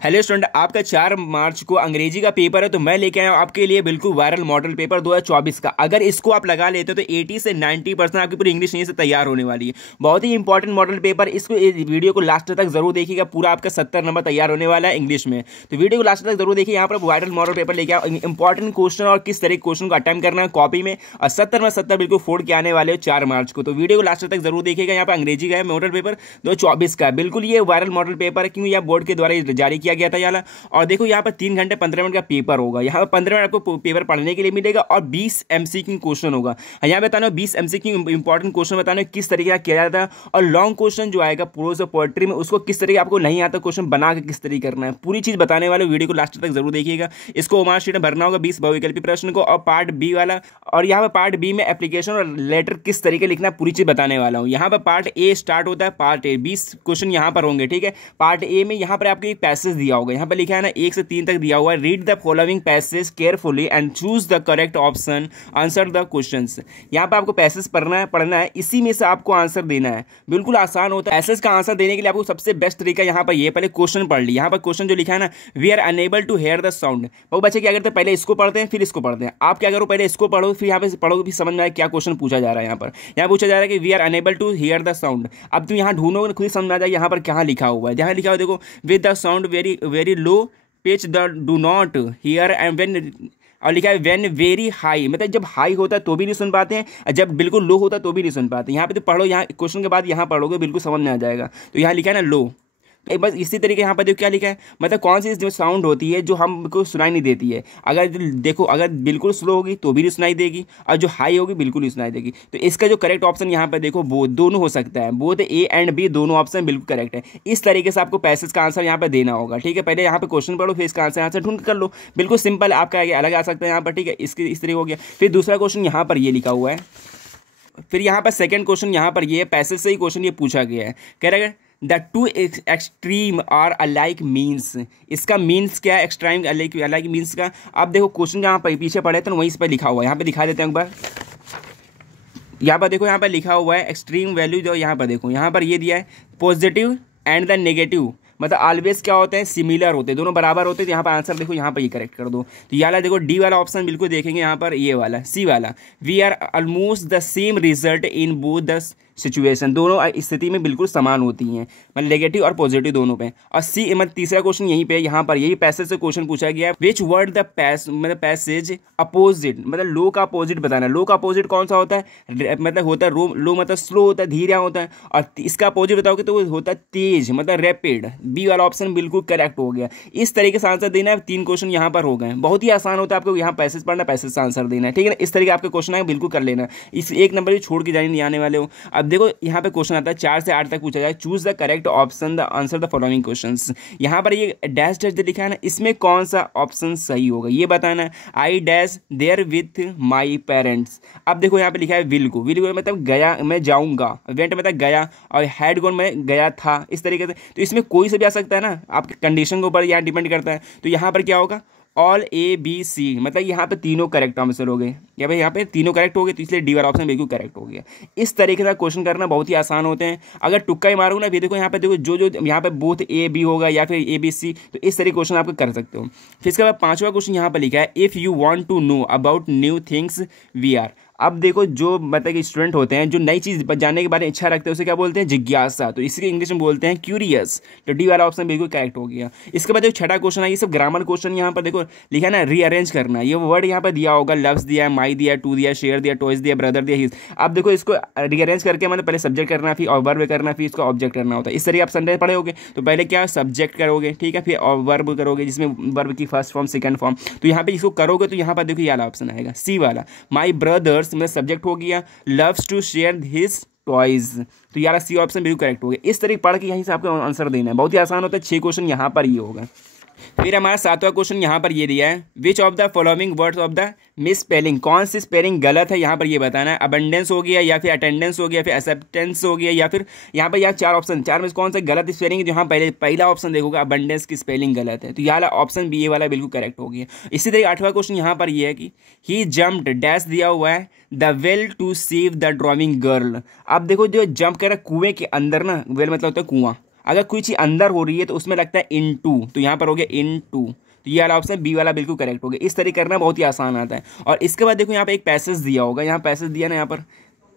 Hello student, आपका 4 मार्च को अंग्रेजी का पेपर है तो मैं लेके आया हूँ आपके लिए बिल्कुल वायरल मॉडल पेपर 2024 का। अगर इसको आप लगा लेते हो तो 80 से 90% आपकी पूरी इंग्लिश यहीं से तैयार होने वाली है। बहुत ही इंपॉर्टेंट मॉडल पेपर। इसको वीडियो को लास्ट तक जरूर देखिएगा, पूरा आपका 70 नंबर तैयार होने वाला है इंग्लिश में। तो वीडियो को लास्ट तक जरूर देखिए। यहाँ पर वायरल मॉडल पेपर लेके आओ, इंपॉर्टेंट क्वेश्चन और किस तरह क्वेश्चन को अटेम्प्ट करना है कॉपी में, और 70 में 70 बिल्कुल फोड़ के आने वाले हो 4 मार्च को। तो वीडियो को लास्ट तक जरूर देखिएगा। यहाँ पर अंग्रेजी का है मॉडल पेपर 2024 का, बिल्कुल ये वायरल मॉडल पेपर है क्योंकि यह बोर्ड के द्वारा जारी किया गया था याला। और देखो यहाँ पर 3 घंटे 15 मिनट का पेपर होगा। यहाँ पर 15 मिनट आपको पेपर पढ़ने के लिए मिलेगा और 20 एमसीक्यू क्वेश्चन होगा। यहाँ बताना 20 एमसीक्यू इंपॉर्टेंट क्वेश्चन बताना किस तरीके का किया जाता है, और लॉन्ग क्वेश्चन जो आएगा प्रोज और पोएट्री में उसको किस तरीके आपको नहीं आता क्वेश्चन बना के किस तरीके करना है, पूरी चीज बताने वाले वीडियो को लास्ट तक जरूर देखिएगा। इसको ओमार शीट में भरना होगा 20 बहुविकल्पी प्रश्न को, और पार्ट बी वाला, और यहाँ पर पार्ट बी में एप्लीकेशन और लेटर किस तरीके लिखना पूरी चीज बताने वाला हूँ। यहाँ पर पार्ट ए स्टार्ट होता है, पार्ट ए 20 क्वेश्चन यहाँ पर होंगे, ठीक है। पार्ट ए में यहाँ पर आपको एक पैसेज दिया होगा, यहाँ पर लिखा है ना 1 से 3 तक दिया हुआ है। Read the following passage carefully and choose the correct option, answer the questions. यहाँ पर आपको पैसेज पढ़ना है, इसी में से आपको आंसर देना है। बिल्कुल आसान होता है। पैसेज का आंसर देने के लिए आपको सबसे बेस्ट तरीका यहाँ पर ये, पहले क्वेश्चन पढ़ ली। यहाँ पर क्वेश्चन जो लिखा है ना, we are unable to hear the sound. वो बच्चे क्या करते हैं, पहले इसको पढ़ते हैं फिर इसको पढ़ते हैं। आप क्या करो, पहले इसको पढ़ो फिर यहाँ पे पढ़ोगे, फिर समझ में आए क्या क्वेश्चन पूछा जा रहा है। यहाँ पूछा जा रहा है कि we are unable to hear the sound. अब तुम यहाँ ढूंढोगे खुद समझ आ जाएगा यहाँ पर क्या लिखा हुआ है। जहाँ लिखा हुआ देखो, with the sound very very low pitch the do not here and when, और लिखा है व्हेन वेरी हाई, मतलब जब हाई होता है तो भी नहीं सुन पाते हैं, जब बिल्कुल लो होता है तो भी नहीं सुन पाते। यहाँ पे तो पढ़ो, यहाँ क्वेश्चन के बाद यहाँ पढ़ोगे बिल्कुल समझ में आ जाएगा। तो यहाँ लिखा है ना लो, एक बस इसी तरीके यहाँ पर देखो क्या लिखा है, मतलब कौन सी जो साउंड होती है जो हमको सुनाई नहीं देती है। अगर देखो, अगर बिल्कुल स्लो होगी तो भी नहीं सुनाई देगी, और जो हाई होगी बिल्कुल नहीं सुनाई देगी। तो इसका जो करेक्ट ऑप्शन यहाँ पर देखो, बोथ दोनों हो सकता है, बोथ ए एंड बी दोनों ऑप्शन बिल्कुल करेक्ट है। इस तरीके से आपको पैसेज का आंसर यहाँ पर देना होगा, ठीक है। पहले यहाँ पे क्वेश्चन पढ़ो फिर इसका आंसर ढूंढ कर लो, बिल्कुल सिंपल। आपका अलग आ सकता है यहाँ पर, ठीक है। इसके इस तरीके हो गया। फिर दूसरा क्वेश्चन यहाँ पर ये लिखा हुआ है। फिर यहाँ पर सेकंड क्वेश्चन यहाँ पर ये पैसेज से ही क्वेश्चन ये पूछा गया है, कह रहा है the two extreme are alike means. इसका मीन्स क्या है, एक्सट्रीम अलाइक मीन्स का। अब देखो क्वेश्चन जहाँ पर पीछे पढ़े तो वहीं पर लिखा हुआ है, यहाँ पे दिखा देते हैं एक बार। यहाँ पर देखो, यहाँ पर लिखा हुआ है एक्सट्रीम वैल्यू, जो यहाँ पर देखो यहाँ पर ये दिया है पॉजिटिव एंड द नेगेटिव, मतलब ऑलवेज क्या होते हैं, सिमिलर होते हैं, दोनों बराबर होते हैं। तो यहाँ पर आंसर देखो, यहाँ पर ये करेक्ट कर दो। तो ये वाला देखो डी वाला ऑप्शन बिल्कुल देखेंगे यहाँ पर, ये वाला सी वाला, we are almost the same result in both the situation, दोनों स्थिति में बिल्कुल समान होती हैं, मतलब नेगेटिव और पॉजिटिव दोनों पे। और सी मतलब तीसरा क्वेश्चन यहीं पे, यहाँ पर यही पैसेज से क्वेश्चन पूछा गया है, विच वर्ड द मतलब पैसेज अपोजिट, मतलब लो का अपोजिट बताना। लो का अपोजिट कौन सा होता है, मतलब होता है लो मतलब स्लो होता है, धीरे होता है, और इसका अपोजिट बताओगे तो वो होता है तेज, मतलब रैपिड। बी वाला ऑप्शन बिल्कुल करेक्ट हो गया। इस तरीके से आंसर देना है। 3 क्वेश्चन यहाँ पर हो गए, बहुत ही आसान होता है। आपको यहाँ पैसेज पढ़ना, पैसेज से आंसर देना है, ठीक है ना। इस तरीके आपके क्वेश्चन है बिल्कुल कर लेना। इस एक नंबर भी छोड़ के जाने नहीं आने वाले हो। अब देखो यहाँ पे क्वेश्चन आता है 4 से 8 तक पूछा जाए, choose the correct option the answer the following questions. यहाँ पर ये डैश डैश लिखा है ना, इसमें कौन सा ऑप्शन सही होगा ये बताना है। I dash there with my parents. अब देखो यहाँ पे लिखा है विल गो, विल गो मतलब गया, मैं जाऊँगा, वेंट मतलब गया, और हैड गॉन मैं गया था, इस तरीके से। तो इसमें कोई से भी आ सकता है ना, आपके कंडीशन के ऊपर यहाँ डिपेंड करता है। तो यहाँ पर क्या होगा, ऑल ए बी सी, मतलब यहाँ पे तीनों करेक्ट आंसर हो गए, या भाई यहाँ पे तीनों करेक्ट हो गए, तो इसलिए डी वाला ऑप्शन बिल्कुल करेक्ट हो गया। इस तरीके से क्वेश्चन करना बहुत ही आसान होते हैं। अगर टुक्का ही मारोगे ना, फिर देखो यहाँ पे देखो जो यहाँ पे बोथ ए बी होगा या फिर ए बी सी, तो इस तरीके क्वेश्चन आप कर सकते हो। फिर इसके बाद 5वां क्वेश्चन यहाँ पर लिखा है, if you want to know about new things we are. अब देखो जो मतलब कि स्टूडेंट होते हैं जो नई चीज़ जानने के बारे में इच्छा रखते हैं उसे क्या बोलते हैं, जिज्ञासा। तो इसी इंग्लिश में बोलते हैं क्यूरियस। तो डी वाला ऑप्शन बिल्कुल करेक्ट हो गया। इसके बाद देखो 6वां क्वेश्चन है, ये सब ग्रामर क्वेश्चन। यहाँ पर देखो लिखा है ना रीअरेंज करना, ये वर्ड यहाँ पर दिया होगा, लव्स दिया है, माई दिया, टू दिया, शेयर दिया, टॉयज दिया, ब्रदर दिया, हिज। अब देखो इसको रीअरेंज करके मतलब पहले सब्जेक्ट करना, फिर वर्ब करना, फिर इसको ऑब्जेक्ट करना होता है। इस तरीके आप सेंटेंस पढ़े होगे। तो पहले क्या सब्जेक्ट करोगे, ठीक है, फिर वर्ब करोगे जिसमें वर्ब की फर्स्ट फॉर्म सेकंड फॉर्म। तो यहाँ पे इसको करोगे तो यहाँ पर देखो ये वाला ऑप्शन आएगा, सी वाला, माई ब्रदर्स मतलब सब्जेक्ट हो गया, loves to share his toys। तो यार सी ऑप्शन बिल्कुल करेक्ट हो गया। इस तरीके पढ़ के यहीं से आपको आंसर देना है, बहुत ही आसान होता है। 6 क्वेश्चन यहाँ पर ये होगा। फिर हमारा 7वां क्वेश्चन यहाँ पर ये दिया है, which of the following words of the miss spelling, कौन सी स्पेलिंग गलत है यहाँ पर ये बताना है। अबंडेंस हो गया, या फिर अटेंडेंस हो गया, फिर एक्सेप्टेंस हो गया, या फिर यहाँ पर 4 ऑप्शन, 4 में कौन सा गलत स्पेलिंग है। जो यहाँ पहला ऑप्शन देखोगे अबंडेंस की स्पेलिंग गलत है, तो यहाँ ऑप्शन बी ए वाला बिल्कुल करेक्ट हो गया। इसी तरीके 8वां क्वेश्चन यहाँ पर ये है कि ही जम्प्ड डैश दिया हुआ है the well to save the drowning girl. अब देखो जो जंप कर रहा है कुएं के अंदर ना, वेल मतलब होता है कुआं, अगर कोई चीज़ अंदर हो रही है तो उसमें लगता है इन टू, तो यहाँ पर हो गया इन टू, तो ये वाला ऑप्शन बी वाला बिल्कुल करेक्ट हो गया। इस तरीके करना बहुत ही आसान आता है। और इसके बाद देखो यहाँ पे एक पैसेज दिया होगा, यहाँ पैसेज दिया ना, यहाँ पर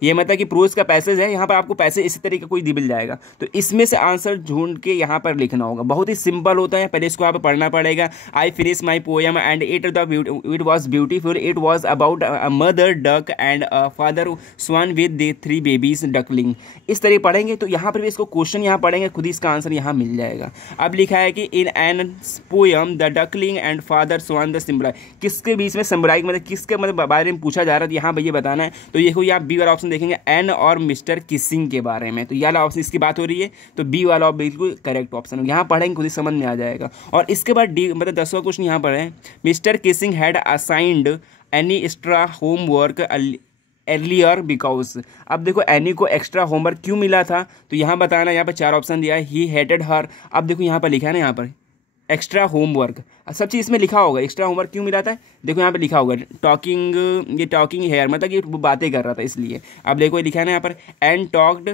ये मतलब कि प्रोज का पैसेज है, यहाँ पर आपको पैसे इसी तरीके कोई मिल जाएगा, तो इसमें से आंसर ढूंढ के यहाँ पर लिखना होगा। बहुत ही सिंपल होता है, पहले इसको यहाँ पर पढ़ना पड़ेगा। I finish my poem and it was beautiful, it was about a mother duck and a father swan with the 3 babies duckling. इस तरह पढ़ेंगे तो यहाँ पर भी इसको क्वेश्चन यहाँ पढ़ेंगे, खुद ही इसका आंसर यहाँ मिल जाएगा। अब लिखा है कि in an poem the duckling and father swan the symbolize, किसके बीच में सिम्बलाई मतलब किसके मतलब बारे में पूछा जा रहा है, तो यहाँ पर ये बताना है। तो ये यहाँ बी वाला ऑप्शन देखेंगे एन और मिस्टर किसिंग के बारे में, तो ये वाला ऑप्शन इसकी बात हो रही है, तो बी वाला बिल्कुल करेक्ट ऑप्शन है। यहाँ पढ़ेंगे खुद ही समझ में आ जाएगा। और इसके बाद डी मतलब 10वां क्वेश्चन यहाँ पर है, mister Keesing had assigned any extra homework earlier because. अब देखो एनी को एक्स्ट्रा होमवर्क क्यों मिला था, तो यहाँ बताना, यहाँ पर 4 ऑप्शन दिया है। ही हेटेड हर, अब देखो यहाँ पर लिखा है ना, यहाँ पर एक्स्ट्रा होमवर्क, सब चीज़ इसमें लिखा होगा। एक्स्ट्रा होमवर्क क्यों मिला था, देखो यहाँ पे लिखा होगा टॉकिंग, ये टॉकिंग हेयर मतलब ये बातें कर रहा था इसलिए। अब देखो ये लिखा है ना यहाँ पर and talked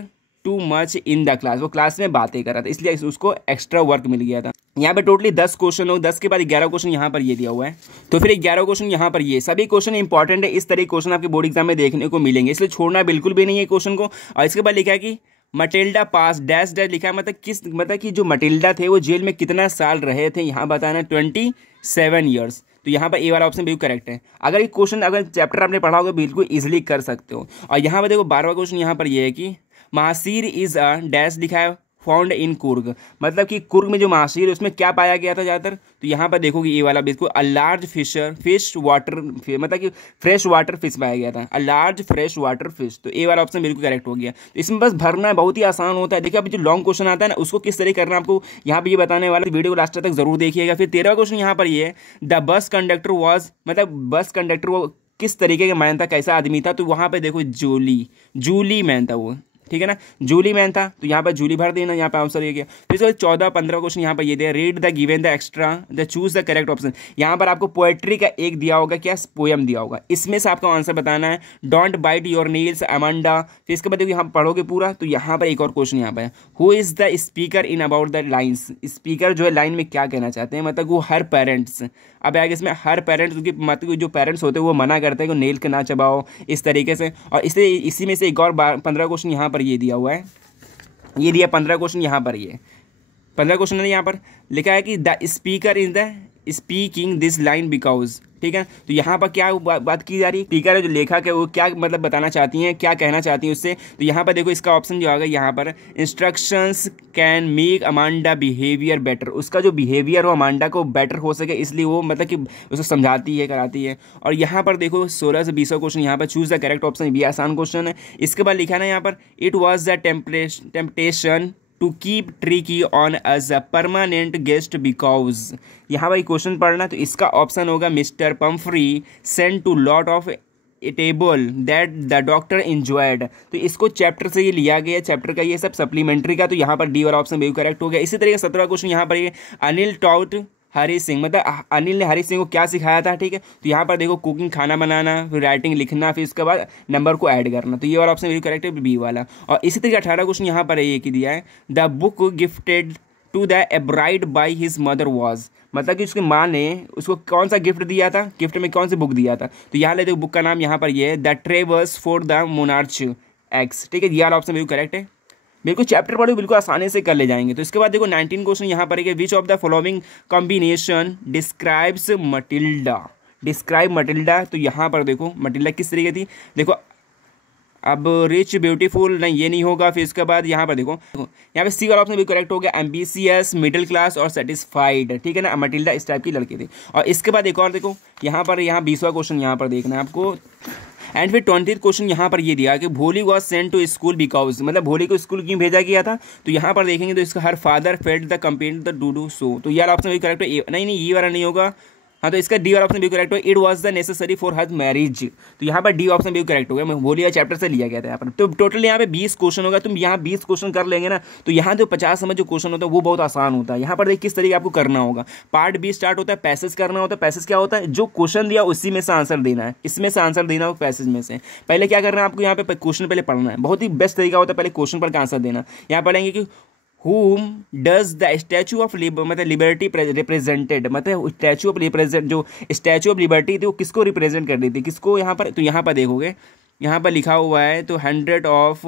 too much in the class, वो क्लास में बातें कर रहा था इसलिए उसको एक्स्ट्रा वर्क मिल गया था। यहाँ पे टोटली 10 क्वेश्चन हो, 10 के बाद 11 क्वेश्चन यहाँ पर ये दिया हुआ है, तो फिर 11 क्वेश्चन यहाँ पर ये सभी क्वेश्चन इंपॉर्टेंट है। इस तरह क्वेश्चन आपके बोर्ड एग्जाम में देखने को मिलेंगे, इसलिए छोड़ना बिल्कुल भी नहीं है क्वेश्चन को। और इसके बाद लिखा है कि मटिल्डा पास डैश डैश लिखा है, मतलब कि जो मटिल्डा थे वो जेल में कितना साल रहे थे, यहाँ बताना 27 ईयर्स। तो यहाँ पर ए वाला ऑप्शन बिल्कुल करेक्ट है। अगर ये क्वेश्चन अगर चैप्टर आपने पढ़ा होगा बिल्कुल इजीली कर सकते हो। और यहाँ पर देखो 12वां क्वेश्चन यहाँ पर ये है कि महासीर इज अ डैश लिखा है फाउंड इन कुर्ग, मतलब कि कुर्ग में जो महासीर है उसमें क्या पाया गया था ज़्यादातर, तो यहाँ पर देखोगे ये वाला बिल्कुल अ लार्ज फिश वाटर, मतलब कि फ्रेश वाटर फिश पाया गया था, a large fresh water fish, तो ए वाला ऑप्शन बिल्कुल करेक्ट हो गया। तो इसमें बस भरना है, बहुत ही आसान होता है। देखिए अभी जो लॉन्ग क्वेश्चन आता है ना उसको किस तरह करना आपको यहाँ पर ये बताने वाला, वीडियो को लास्ट तक जरूर देखिएगा। फिर 13वां क्वेश्चन यहाँ पर ये है द बस कंडक्टर वॉज, मतलब बस कंडक्टर वो किस तरीके का मैन था, कैसा आदमी था, तो वहाँ पर देखो जूली मैन था वो, ठीक है ना, जूली मैन था, तो यहाँ पर जूली भर देना, यहाँ पर आंसर ये गया। फिर से 14-15 क्वेश्चन यहाँ पर ये दिया read the given the extra the choose the correct option. यहाँ पर आपको पोएट्री का एक दिया होगा, क्या पोएम दिया होगा, इसमें से आपको आंसर बताना है। Don't bite your nails Amanda. फिर इसके बाद देखो यहाँ पढ़ोगे पूरा, तो यहाँ पर एक और क्वेश्चन यहाँ पर who is the speaker in about the lines, speaker जो है लाइन में क्या कहना चाहते हैं, मतलब वो हर पेरेंट्स, अब आगे इसमें हर पेरेंट्स, क्योंकि मतलब जो पेरेंट्स होते हैं वो मना करते हैं कि नेल के ना चबाओ इस तरीके से। और इसी में से एक और 15 क्वेश्चन यहाँ पर ये दिया हुआ है, ये दिया 15 क्वेश्चन यहाँ पर, ये 15 क्वेश्चन है। यहाँ पर लिखा है कि the speaker is the speaking this line because, ठीक है, तो यहाँ पर क्या बात की जा रही है, स्पीकर है जो लेखक है वो क्या मतलब बताना चाहती हैं, क्या कहना चाहती हैं उससे। तो यहाँ पर देखो इसका ऑप्शन जो आ गया यहाँ पर instructions can make Amanda behaviour better, उसका जो बिहेवियर हो अमांडा को बेटर हो सके इसलिए वो मतलब कि उसको समझाती है, कराती है। और यहाँ पर देखो 16 से 20 क्वेश्चन यहाँ पर चूज द करेक्ट ऑप्शन, भी आसान क्वेश्चन है। इसके बाद लिखा है ना यहाँ पर it was the temptation to keep Tricki on as a permanent guest because, यहाँ भाई क्वेश्चन पढ़ना, तो इसका ऑप्शन होगा mister Pumphrey send to lot of a table that the doctor enjoyed. तो इसको चैप्टर से ये लिया गया, चैप्टर का ये सब सप्लीमेंट्री का, तो यहाँ पर डी वाला ऑप्शन बिल्कुल करेक्ट हो गया। इसी तरीके 17 क्वेश्चन यहाँ पर ये अनिल टॉट हरी सिंह, मतलब अनिल ने हरी सिंह को क्या सिखाया था, ठीक है, तो यहाँ पर देखो कुकिंग खाना बनाना, फिर राइटिंग लिखना, फिर उसके बाद नंबर को ऐड करना, तो ये वाला ऑप्शन बिल्कुल करेक्ट है बी वाला। और इसी तरीके 18 क्वेश्चन यहाँ पर ये की दिया है the book gifted to the a bride by his mother was, मतलब कि उसकी माँ ने उसको कौन सा गिफ्ट दिया था, गिफ्ट में कौन सी बुक दिया था, तो यहाँ ले देखो बुक का नाम यहाँ पर ये है the ट्रेवर्स for the monarch x, ठीक है, ये वाला ऑप्शन बिल्कुल करेक्ट है। बिल्कुल चैप्टर पढ़ो बिल्कुल आसानी से कर ले जाएंगे। तो इसके बाद देखो 19 क्वेश्चन यहाँ पर है which of the following combination describes Matilda, describe Matilda, तो यहाँ पर देखो मटिल्डा किस तरीके थी, देखो अब रिच ब्यूटीफुल नहीं, ये नहीं होगा। फिर इसके बाद यहाँ पर देखो यहाँ पे सी वाला ऑप्शन भी करेक्ट हो गया, एम्बिशियस, मिडिल क्लास और सेटिस्फाइड, ठीक है ना, मटिल्डा इस टाइप की लड़की थी। और इसके बाद एक और देखो यहाँ 20वां क्वेश्चन यहाँ पर देखना है आपको। एंड फिर 20th क्वेश्चन यहाँ पर ये दिया कि Bholi was sent to school because, मतलब भोली को स्कूल क्यों भेजा गया था, तो यहाँ पर देखेंगे तो इसका her father felt the campaign the do so, तो यार ऑप्शन भी करेक्ट है। नहीं ये वाला नहीं होगा, हाँ, तो इसका डी वाला ऑप्शन भी करेक्ट हो। It was the necessary for her marriage, तो यहाँ पर डी ऑप्शन भी करेक्ट हो गया, मैं बोलिए चैप्टर से लिया गया था यहाँ पर। तो टोटल यहाँ पे 20 क्वेश्चन होगा, तुम यहाँ 20 क्वेश्चन कर लेंगे ना, तो यहाँ जो 50 समझ जो क्वेश्चन होता है वो बहुत आसान होता है। यहाँ पर देख किस तरीके आपको करना होगा। पार्ट बी स्टार्ट होता है, पैसेज करना होता है। पैसेज क्या होता है, जो क्वेश्चन दिया उसी में से आंसर देना है, इसमें से आंसर देना हो पैसेज में से। पहले क्या करना है आपको, यहाँ पे क्वेश्चन पहले पढ़ना है, बहुत ही बेस्ट तरीका होता है पहले क्वेश्चन पर आंसर देना। यहाँ पढ़ेंगे कि whom does the statue of मतलब लिबर्टी रिप्रेजेंटेड, मतलब स्टैचू ऑफ रिप्रेजेंट, जो स्टैचू ऑफ लिबर्टी थी वो किसको रिप्रेजेंट कर रही थी, किसको, यहाँ पर, तो यहाँ पर देखोगे यहाँ पर लिखा हुआ है तो 100 ऑफ,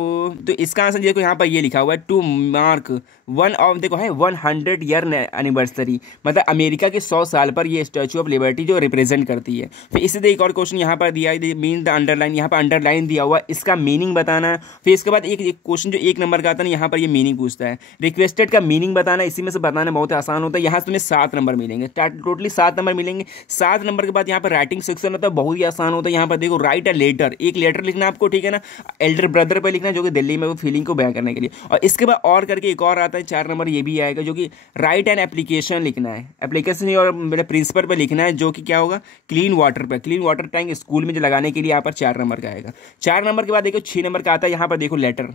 तो इसका आंसर देखो यहाँ पर ये लिखा हुआ है टू मार्क वन ऑफ, देखो है 100 ईयर एनिवर्सरी, मतलब अमेरिका के 100 साल पर ये स्टैचू ऑफ लिबर्टी जो रिप्रेजेंट करती है। फिर इसी तरह एक और क्वेश्चन यहाँ पर दिया है, मीन द अंडरलाइन, यहाँ पर अंडरलाइन दिया हुआ है, इसका मीनिंग बताना है। फिर इसके बाद एक क्वेश्चन जो 1 नंबर का आता है ना, यहाँ पर ये मीनिंग पूछता है, रिक्वेस्टेड का मीनिंग बताना, इसी में से बताना बहुत आसान होता है। यहाँ से तुम्हें 7 नंबर मिलेंगे, टोटली 7 नंबर मिलेंगे। 7 नंबर के बाद यहाँ पर राइटिंग सेक्शन होता है, बहुत ही आसान होता है। यहाँ पर देखो राइट अ लेटर, एक लेटर लिखना आपको, ठीक है ना, एल्डर ब्रदर पे लिखना जो कि दिल्ली में वो फीलिंग को बयां करने के लिए। और इसके बाद और करके एक और आता है 4 नंबर, ये भी आएगा, जो कि राइट एन एप्लीकेशन लिखना है, एप्लीकेशन और मेरे प्रिंसिपल पे लिखना है, जो कि क्या होगा, क्लीन वाटर पे, क्लीन वाटर टैंक स्कूल में जो लगाने के लिए यहाँ पर 4 नंबर का आएगा। 4 नंबर के बाद देखो 6 नंबर का आता है, यहाँ पर देखो लेटर,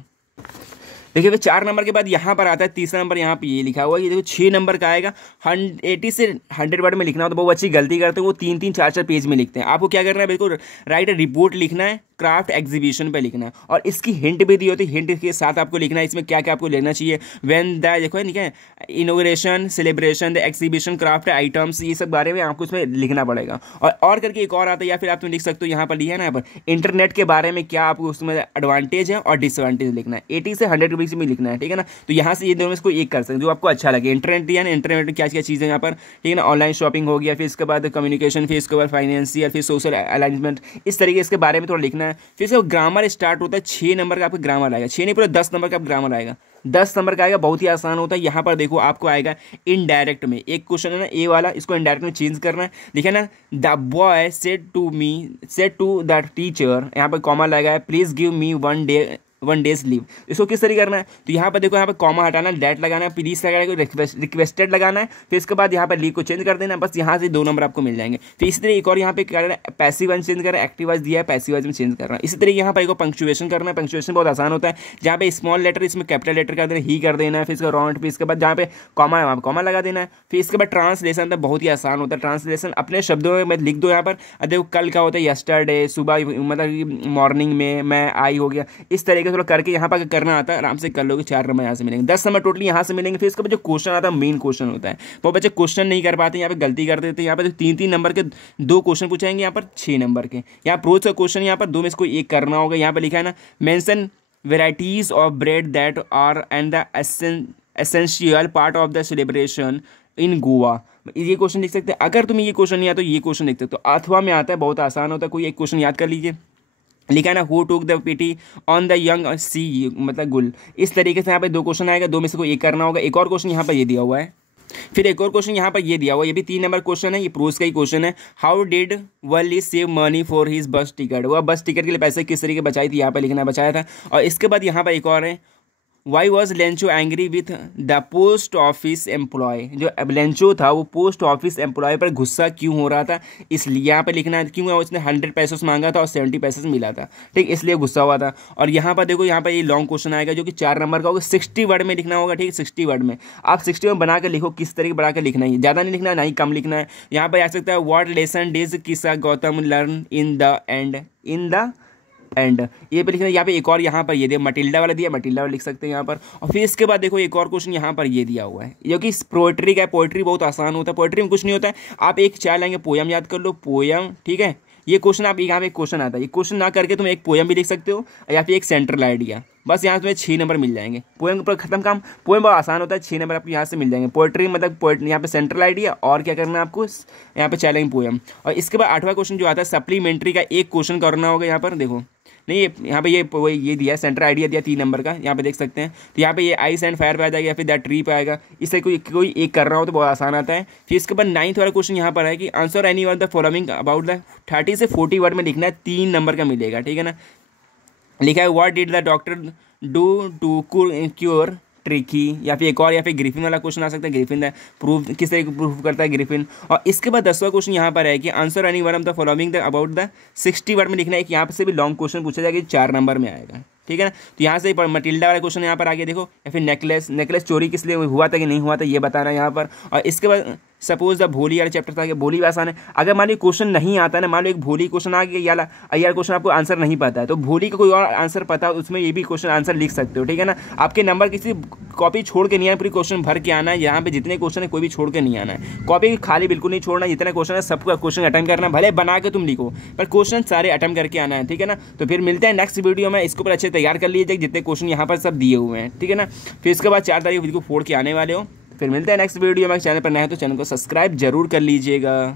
देखिए फिर 4 नंबर के बाद यहाँ पर आता है तीसरा नंबर, यहाँ पे ये लिखा हुआ है, ये देखो 6 नंबर का आएगा। 80 से 100 वर्ड में लिखना हो तो बहुत अच्छी गलती करते हैं, वो 3-3 4-4 पेज में लिखते हैं। आपको क्या करना है, बिल्कुल राइट रिपोर्ट लिखना है, क्राफ्ट एग्जीबिशन पे लिखना है, और इसकी हिंट भी दी होती है, हिंट के साथ आपको लिखना है इसमें क्या क्या आपको लेना चाहिए। व्हेन द, देखो ठीक है, inauguration, celebration, the exhibition, craft items, ये सब बारे में आपको इसमें लिखना पड़ेगा। और करके एक और आता है, या फिर आप तुम लिख सकते हो यहाँ पर लिया है ना, यहाँ पर इंटरनेट के बारे में क्या आपको उसमें एडवांटेज है और डिसएडवांटेज लिखना है। 80 से 100 के बीच में लिखना है, ठीक है ना। तो यहाँ से ये दोनों में इसको एक कर सकते हैं जो आपको अच्छा लगे। इंटरनेट दिया ना, इंटरनेट में क्या क्या चीज़ें यहाँ पर, ठीक है ना, ऑनलाइन शॉपिंग हो गया, फिर इसके बाद कम्युनिकेशन, फिर इसके बाद फाइनेंशियल, फिर सोशल अलाइनमेंट, इस तरीके इसके बारे में थोड़ा लिखना है। फिर इसका ग्रामर स्टार्ट होता है, 6 नंबर का आपका ग्रामर आएगा, 6 नहीं पूरा 10 नंबर का ग्रामर आएगा, 10 नंबर का आएगा, बहुत ही आसान होता है। यहाँ पर देखो आपको आएगा इनडायरेक्ट में, एक क्वेश्चन है ना ए वाला, इसको इनडायरेक्ट में चेंज करना है, लिखा ना, the boy said to me, said to the teacher, यहाँ पर कॉमा लगाया, please give me 1 days leave, इसको किस तरीके करना है, तो यहाँ पर देखो, यहाँ पर कॉमा हटाना, डेट लगाना है, प्लीज लगाना है, रिक्वेस्टेड लगाना है, फिर इसके बाद यहाँ पर लीव को चेंज कर देना, बस यहाँ से 2 नंबर आपको मिल जाएंगे। फिर इसी तरह एक और यहाँ पे क्या करना है, पैसिव वाइज चेंज करना है, एक्टिव वाइज दिया है, पैसिव वाइज में चेंज करना है। इसी तरह यहाँ पर एक पंक्चुएशन करना है, पंक्चुएशन बहुत आसान होता है, जहाँ पे स्मॉल लेटर इसमें कैपिटल लेटर कर देना, ही कर देना है, फिर इसका राउंड, फिर इसके बाद जहाँ पे कॉमा है वहाँ पर कॉमा लगा देना है। फिर इसके बाद ट्रांसलेशन तो बहुत ही आसान होता है, ट्रांसलेशन अपने शब्दों में लिख दो यहाँ पर, देखो कल का होता है यस्टरडे, सुबह मतलब मॉर्निंग में मैं आई हो गया, इस तरीके से करके यहाँ पर करना आता है, आराम से कर लोगे। 4 नंबर यहाँ से मिलेंगे, 10 नंबर टोटली यहाँ से मिलेंगे। फिर इसके बाद जो क्वेश्चन आता है मेन क्वेश्चन होता है, वो बच्चे क्वेश्चन नहीं कर पाते, यहाँ पे गलती कर देते हैं। यहाँ पे 3-3 नंबर के 2 क्वेश्चन पूछाएंगे, यहाँ पर 6 नंबर के, यहाँ प्रोज का क्वेश्चन यहाँ पर 2 में इसको एक करना होगा। यहाँ पे लिखा है ना, mention varieties of bread that are and the essential part of the celebration in Goa, ये क्वेश्चन लिख सकते हैं। अगर तुम्हें ये क्वेश्चन नहीं आता तो ये क्वेश्चन लिख सकते हो, अथवा में आता है, बहुत आसान होता है। कोई एक क्वेश्चन याद कर लीजिए, लिखा है ना, who took the pity on the young sea, मतलब गुल, इस तरीके से यहाँ पे 2 क्वेश्चन आएगा, 2 में से कोई एक करना होगा। एक और क्वेश्चन यहाँ पर ये दिया हुआ है, फिर एक और क्वेश्चन यहाँ पर ये दिया हुआ है, ये भी 3 नंबर क्वेश्चन है, ये प्रोज का ही क्वेश्चन है। How did Wali save money for his बस टिकट, वह बस टिकट के लिए पैसे किस तरीके बचाई थी, यहाँ पर लिखना बचाया था। और इसके बाद यहाँ पर एक और है, why was Lencho angry with the post office employee, जो लेंचो था वो पोस्ट ऑफिस एम्प्लॉय पर गुस्सा क्यों हो रहा था, इसलिए यहाँ पे लिखना है, क्यों उसने 100 पैसे मांगा था और 70 पैसे मिला था, ठीक, इसलिए गुस्सा हुआ था। और यहाँ पर देखो, यहाँ पर ये लॉन्ग क्वेश्चन आएगा जो कि 4 नंबर का होगा, 60 वर्ड में लिखना होगा, ठीक, 60 वर्ड में आप 60 में बना कर लिखो, किस तरीके बना कर लिखना है, ज़्यादा नहीं लिखना है, ना ही कम लिखना है। यहाँ पर आ सकता है, व्हाट लेसन डिड किस्सा Gautam learn in the end, in the end, ये पे लिखना है। यहाँ पे एक और यहाँ पर ये दिया, मटिल्डा वाला दिया, मटिल्डा वाला लिख सकते हैं यहाँ पर। और फिर इसके बाद देखो एक और क्वेश्चन यहाँ पर ये दिया हुआ है, जो कि पोएट्री का है। पोएट्री बहुत आसान होता है, पोएट्री में कुछ नहीं होता है, आप एक 4 लाइन पोयम याद कर लो, पोयम, ठीक है। ये क्वेश्चन आप यहाँ पे एक क्वेश्चन आता है, ये क्वेश्चन ना करके तुम एक पोयम भी लिख सकते हो, या फिर एक सेंट्रल आइडिया, बस यहाँ तुम्हें 6 नंबर मिल जाएंगे। पोएम पर खत्म काम, पोएम बहुत आसान होता है, 6 नंबर आपको यहाँ से मिल जाएंगे। पोएट्री मतलब यहाँ पे सेंट्रल आइडिया, और क्या करना है आपको, यहाँ पे 4 लाइन पोएम। और इसके बाद 8वां क्वेश्चन जो आता है, सप्लीमेंट्री का एक क्वेश्चन करना होगा। यहाँ पर देखो, नहीं यहाँ पे ये दिया है, सेंट्रल आइडिया दिया 3 नंबर का, यहाँ पे देख सकते हैं। तो यहाँ पे ये आइस एंड फायर पे आ जाएगा, या फिर दैट ट्री पे आएगा, इससे कोई एक कर रहा हो तो बहुत आसान आता है। फिर इसके बाद 9th वाला क्वेश्चन यहाँ पर है कि answer any one the following about the 30 से 40 वर्ड में लिखना है, 3 नंबर का मिलेगा, ठीक है ना। लिखा है, what did the doctor do to cure Tricki, या फिर एक और, या फिर ग्रिफिन वाला क्वेश्चन आ सकता है, ग्रिफिन प्रूफ किस तरह प्रूफ करता है ग्रिफिन। और इसके बाद 10वां क्वेश्चन यहाँ पर है कि answer any one of the following the about the 60 word में लिखना है, कि यहाँ से भी लॉन्ग क्वेश्चन पूछा जाएगा, 4 नंबर में आएगा, ठीक है ना। तो यहाँ से मटिल्डा वाला क्वेश्चन यहाँ पर आगे देखो, या फिर नेकलेस चोरी किस लिए हुआ था कि नहीं हुआ था, ये बताना है यहाँ पर। और इसके बाद सपोज द भोली वाला चैप्टर था कि भोली भी आसान है। अगर मान लो क्वेश्चन नहीं आता ना, मान लो एक भोली क्वेश्चन आ गया यार क्वेश्चन आपको आंसर नहीं पता है, तो भोली का कोई और आंसर पता है उसमें ये भी क्वेश्चन आंसर लिख सकते हो, ठीक है ना। आपके नंबर किसी कॉपी छोड़ के नहीं आना, पूरी क्वेश्चन भर के आना है। यहाँ पे जितने क्वेश्चन है कोई भी छोड़ के नहीं आना है, कॉपी खाली बिल्कुल नहीं छोड़ना, जितने क्वेश्चन है सबका क्वेश्चन अटेम्प्ट करना, भले बना के तुम लिखो पर क्वेश्चन सारे अटेम्प्ट करके आना है, ठीक है ना। तो फिर मिलते हैं नेक्स्ट वीडियो में, इसके ऊपर अच्छे तैयार कर लीजिए जितने क्वेश्चन यहाँ पर सब दिए हुए हैं, ठीक है ना। फिर इसके बाद 4 तारीख को फोड़ के आने वाले हो। फिर मिलते हैं नेक्स्ट वीडियो में। चैनल पर नए हो तो चैनल को सब्सक्राइब जरूर कर लीजिएगा।